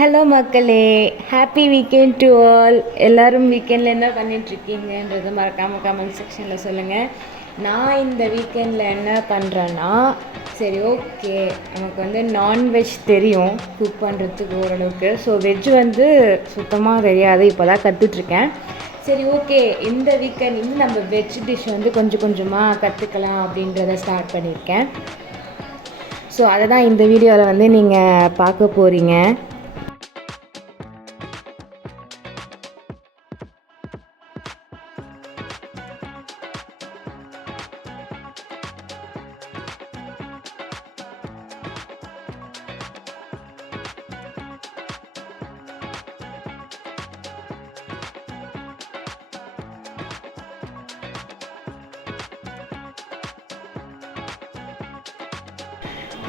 Hello மக்களே, happy weekend to all. எல்லோரும் வீக்கெண்டில் என்ன பண்ணிகிட்ருக்கீங்கன்றது மறக்காமல் கமெண்ட் செக்ஷனில் சொல்லுங்கள். நான் இந்த வீக்கெண்டில் என்ன பண்ணுறேன்னா, சரி ஓகே, நமக்கு வந்து நான்வெஜ் தெரியும் குக் பண்ணுறதுக்கு ஓரளவுக்கு. ஸோ வெஜ் வந்து சுத்தமாக தெரியாது, இப்போ தான் கற்றுட்ருக்கேன். சரி ஓகே, இந்த வீக்கெண்ட் வந்து நம்ம வெஜ் டிஷ் வந்து கொஞ்சம் கொஞ்சமாக கற்றுக்கலாம் அப்படின்றத ஸ்டார்ட் பண்ணியிருக்கேன். ஸோ அதை தான் இந்த வீடியோவில் வந்து நீங்கள் பார்க்க போகிறீங்க.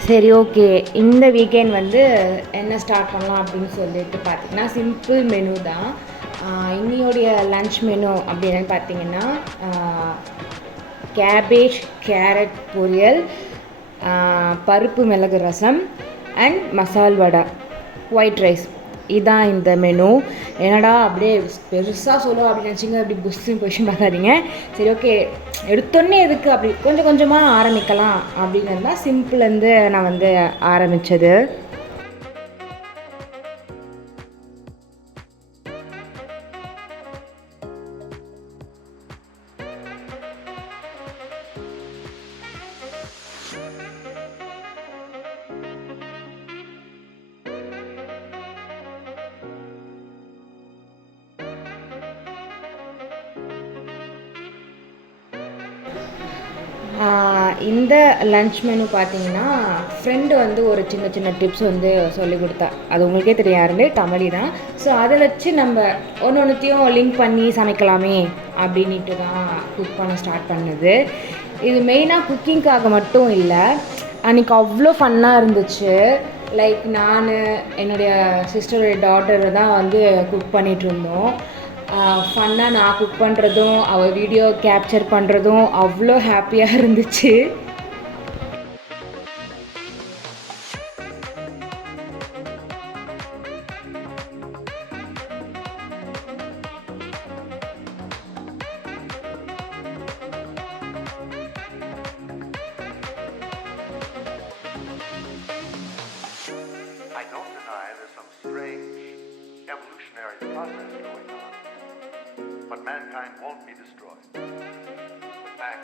சரி ஓகே, இந்த வீக்கெண்ட் வந்து என்ன ஸ்டார்ட் பண்ணலாம் அப்படின்னு சொல்லிட்டு பார்த்தீங்கன்னா, சிம்பிள் மெனு தான். இன்னையோடைய லன்ச் மெனு அப்படின்னு பார்த்தீங்கன்னா, கேபேஜ் கேரட் பொரியல், பருப்பு மிளகு ரசம் and masala vada, white rice. இதுதான் இந்த மெனு. என்னடா அப்படியே பெருசாக சொல்லுவோம் அப்படின்னு நினச்சிங்க, அப்படி புஷ்ஷுன்னு பொசிஷன் பார்க்காதீங்க. சரி ஓகே, எடுத்தோடனே எதுக்கு அப்படி கொஞ்சம் கொஞ்சமாக ஆரம்பிக்கலாம் அப்படிங்கிறது தான் சிம்பிள்லேருந்து நான் வந்து ஆரம்பித்தது. இந்த லன்ச் மெனு பார்த்தீங்கன்னா, ஃப்ரெண்டு வந்து ஒரு சின்ன சின்ன டிப்ஸ் வந்து சொல்லிக் கொடுத்தா. அது உங்களுக்கே தெரியும், யாருன்னு, தமிழி தான். ஸோ அதை வச்சு நம்ம ஒன்றுத்தையும் லிங்க் பண்ணி சமைக்கலாமே அப்படின்ட்டு தான் குக் பண்ண ஸ்டார்ட் பண்ணுது. இது மெயினாக குக்கிங்காக மட்டும் இல்லை, அன்றைக்கி அவ்வளோ ஃபன்னாக இருந்துச்சு. லைக் நான் என்னுடைய சிஸ்டருடைய டாட்டர் தான் வந்து குக் பண்ணிகிட்ருந்தோம். ஃபன்னாக நான் குக் பண்ணுறதும் அவள் வீடியோ கேப்சர் பண்ணுறதும் அவ்வளோ ஹாப்பியாக இருந்துச்சு. I don't deny there's some strange evolutionary process going on, but mankind won't be destroyed. The fact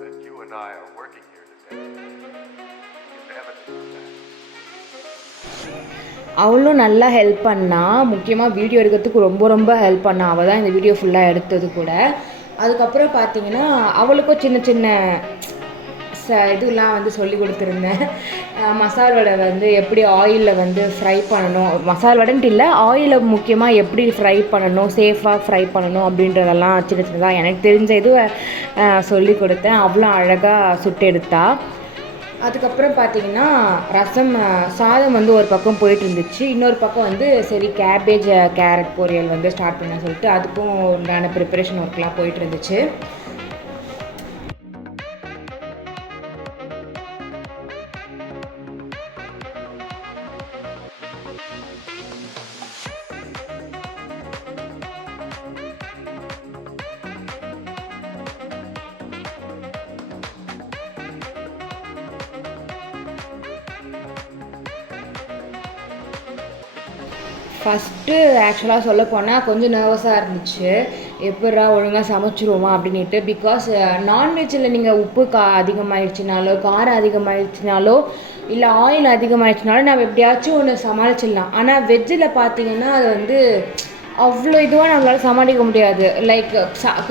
that you and I are working here today is evidence of that. அவளும் நல்லா help பண்ணா, முக்கியமாக video எடுக்கிறதுக்கு ரொம்ப ரொம்ப help பண்ணா. அவள் தான் இந்த வீடியோ ஃபுல்லாக எடுத்தது கூட. அதுக்கப்புறம் பார்த்தீங்கன்னா, அவளுக்கும் சின்ன சின்ன இதெல்லாம் வந்து சொல்லி கொடுத்துருந்தேன். மசால் வடை வந்து எப்படி ஆயிலில் வந்து ஃப்ரை பண்ணணும், மசால் வடைன்ட்டு இல்லை, ஆயிலில் முக்கியமாக எப்படி ஃப்ரை பண்ணணும், சேஃபாக ஃப்ரை பண்ணணும் அப்படின்றதெல்லாம் சின்ன சின்னதாக எனக்கு தெரிஞ்ச இதுவை சொல்லி கொடுத்தேன். அவ்வளோ அழகாக சுட்டு எடுத்தா. அதுக்கப்புறம் பார்த்தீங்கன்னா, சாதம் வந்து ஒரு பக்கம் போயிட்டு இருந்துச்சு, இன்னொரு பக்கம் வந்து சரி கேபேஜ் கேரட் பொரியல் வந்து ஸ்டார்ட் பண்ண சொல்லிட்டு அதுக்கும் உண்டான ப்ரிப்பரேஷன் ஒர்க்லாம் போயிட்டு இருந்துச்சு. ஃபஸ்ட்டு ஆக்சுவலாக சொல்ல போனால் கொஞ்சம் நர்வஸாக இருந்துச்சு, எப்பட்றா ஒழுங்காக சமைச்சிருவோமா அப்படின்ட்டு. பிகாஸ் நான்வெஜ்ஜில் நீங்கள் உப்பு அதிகமாகிடுச்சினாலோ, காரம் அதிகமாகிடுச்சினாலோ, இல்லை ஆயில் அதிகமாகிடுச்சினாலும் நம்ம எப்படியாச்சும் ஒன்று சமாளிச்சிடலாம். ஆனால் வெஜ்ஜில் பார்த்தீங்கன்னா அது வந்து அவ்வளோ இதுவாக நம்மளால் சமாளிக்க முடியாது. லைக்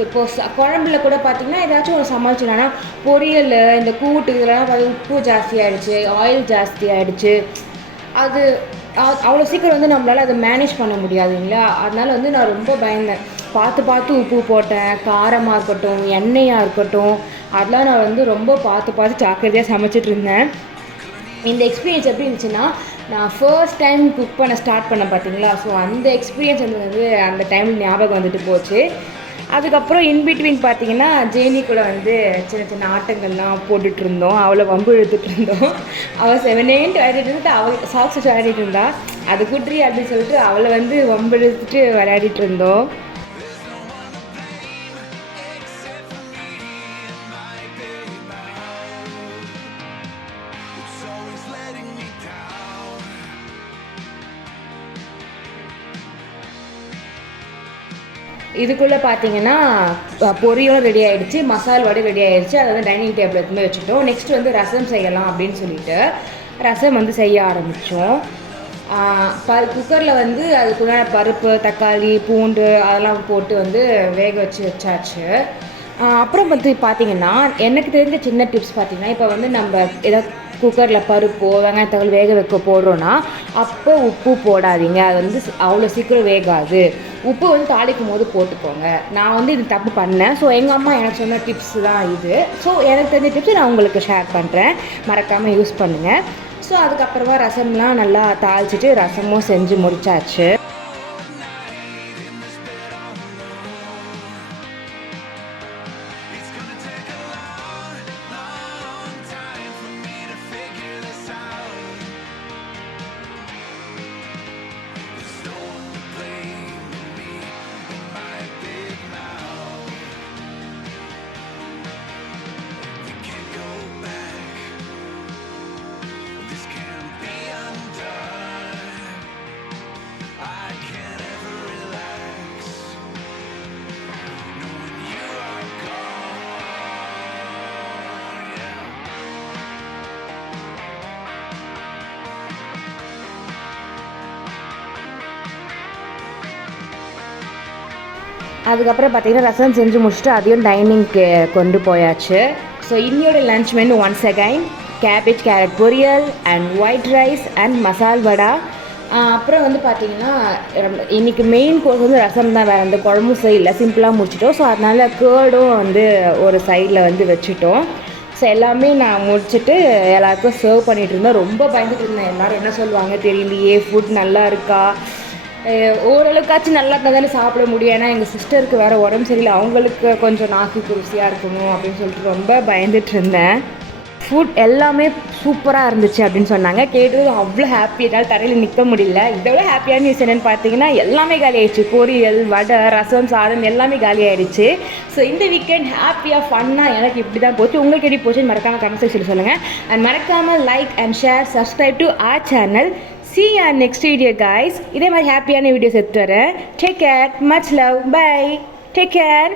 இப்போது குழம்புல கூட பார்த்திங்கன்னா ஏதாச்சும் ஒரு சமாளிச்சிடலாம். ஆனால் பொரியல், இந்த கூட்டு இதெல்லாம் பார்த்து உப்பு ஜாஸ்தி ஆகிடுச்சு, ஆயில் ஜாஸ்தி ஆகிடுச்சு, அது அவ்வளோ சீக்கிரம் வந்து நம்மளால் அதை மேனேஜ் பண்ண முடியாதுங்களா. அதனால் வந்து நான் ரொம்ப பயந்தேன். பார்த்து பார்த்து உப்பு போட்டேன், காரமாக இருக்கட்டும், எண்ணெயாக இருக்கட்டும், அதெல்லாம் நான் வந்து ரொம்ப பார்த்து பார்த்து ஜாக்கிரதையாக சமைச்சிட்டு இருந்தேன். இந்த எக்ஸ்பீரியன்ஸ் எப்படி இருந்துச்சுன்னா, நான் ஃபர்ஸ்ட் டைம் குக் பண்ண ஸ்டார்ட் பண்ணேன் பார்த்தீங்களா. ஸோ அந்த எக்ஸ்பீரியன்ஸ் வந்து அந்த டைமில் ஞாபகம் வந்துட்டு போச்சு. அதுக்கப்புறம் இன்பிட்வீன் பார்த்தீங்கன்னா ஜேனி கூட வந்து சின்ன சின்ன ஆட்டங்கள்லாம் போட்டுட்டு இருந்தோம். அவளை வம்பு இழுத்துட்டு இருந்தோம். அவள் செவனேன்ட்டு விளையாடிட்டு இருந்துட்டு அவள் சாக்ஸ் வச்சு விளையாடிட்டு இருந்தா. அது குட்ரி அப்படின்னு சொல்லிட்டு அவளை வந்து வம்பு இழுத்துட்டு விளையாடிட்டு இருந்தோம். இதுக்குள்ளே பார்த்தீங்கன்னா பொரியும் ரெடி ஆகிடுச்சு, மசால் வடை ரெடி ஆகிடுச்சு. அதை வந்து டைனிங் டேபிள் எடுத்துமே வச்சுட்டோம். நெக்ஸ்ட் வந்து ரசம் செய்யலாம் அப்படின்னு சொல்லிட்டு ரசம் வந்து செய்ய ஆரம்பித்தோம். குக்கரில் வந்து அதுக்குள்ளான பருப்பு, தக்காளி, பூண்டு அதெல்லாம் போட்டு வந்து வேக வச்சாச்சு. அப்புறம் வந்து பார்த்திங்கன்னா எனக்கு தெரிஞ்ச சின்ன டிப்ஸ் பார்த்திங்கன்னா, இப்போ வந்து நம்ம ஏதாவது குக்கரில் பருப்போ வெங்காயத்தக்காளி வேக வைக்க போடுறோன்னா அப்போ உப்பு போடாதீங்க. அது வந்து அவ்வளோ சீக்கிரம் வேகாது. உப்பு வந்து தாளிக்கும் போது போட்டுக்கோங்க. நான் வந்து இது தப்பு பண்ணேன். ஸோ எங்கள் அம்மா எனக்கு சொன்ன டிப்ஸ் தான் இது. ஸோ எனக்கு தெரிஞ்ச டிப்ஸ் நான் உங்களுக்கு ஷேர் பண்ணுறேன். மறக்காமல் யூஸ் பண்ணுங்கள். ஸோ அதுக்கப்புறமா ரசம்லாம் நல்லா தாளிச்சிட்டு ரசமும் செஞ்சு முடிச்சாச்சு. அதுக்கப்புறம் பார்த்திங்கன்னா ரசம் செஞ்சு முடிச்சுட்டு அதையும் டைனிங்க்கு கொண்டு போயாச்சு. ஸோ இன்னையோட lunch menu once again cabbage carrot பொரியல் அண்ட் ஒயிட் ரைஸ் அண்ட் மசால் வடா. அப்புறம் வந்து பார்த்திங்கன்னா இன்றைக்கி மெயின் கோர்ஸ் வந்து ரசம் தான், வேறு எந்த குழம்பும் செய்யல, சிம்பிளாக முடிச்சிட்டோம். ஸோ அதனால் கேர்டும் வந்து ஒரு சைடில் வந்து வச்சுட்டோம். ஸோ எல்லாமே நான் முடிச்சுட்டு எல்லாருக்கும் சர்வ் பண்ணிகிட்டு இருந்தேன். ரொம்ப பயந்துட்டு இருந்தேன், எல்லோரும் என்ன சொல்லுவாங்க தெரியலையே, ஃபுட் நல்லா இருக்கா, ஓரளவுக்காச்சும் நல்லா இருந்தால் தானே சாப்பிட முடியும். ஏன்னா எங்கள் சிஸ்டருக்கு வேறு உடம்பு சரியில்லை, அவங்களுக்கு கொஞ்சம் நாக்குக்கு ருசியாக இருக்கணும் அப்படின்னு சொல்லிட்டு ரொம்ப பயந்துட்டு இருந்தேன். ஃபுட் எல்லாமே சூப்பராக இருந்துச்சு அப்படின்னு சொன்னாங்க. கேட்டது அவ்வளோ ஹாப்பி, என்னால் தரையில் நிற்க முடியல. இதோட ஹாப்பியான நியூஸ் என்னென்னு பார்த்தீங்கன்னா எல்லாமே காலி ஆகிடுச்சு. பொரியல், வடை, ரசம், சாதம் எல்லாமே காலி ஆகிடுச்சு. ஸோ இந்த வீக்கெண்ட் ஹாப்பியாக ஃபன்னாக எனக்கு இப்படி தான் போச்சு. உங்களுக்கு எப்படி போச்சுன்னு மறக்காமல் கமெண்ட் செக்ஷனில் சொல்லுங்கள். அண்ட் மறக்காமல் like and share, subscribe to R channel. See you on next video guys. இதே மாதிரி ஹாப்பியான வீடியோஸ் எடுத்து வரேன். Take care, much love, bye, take care.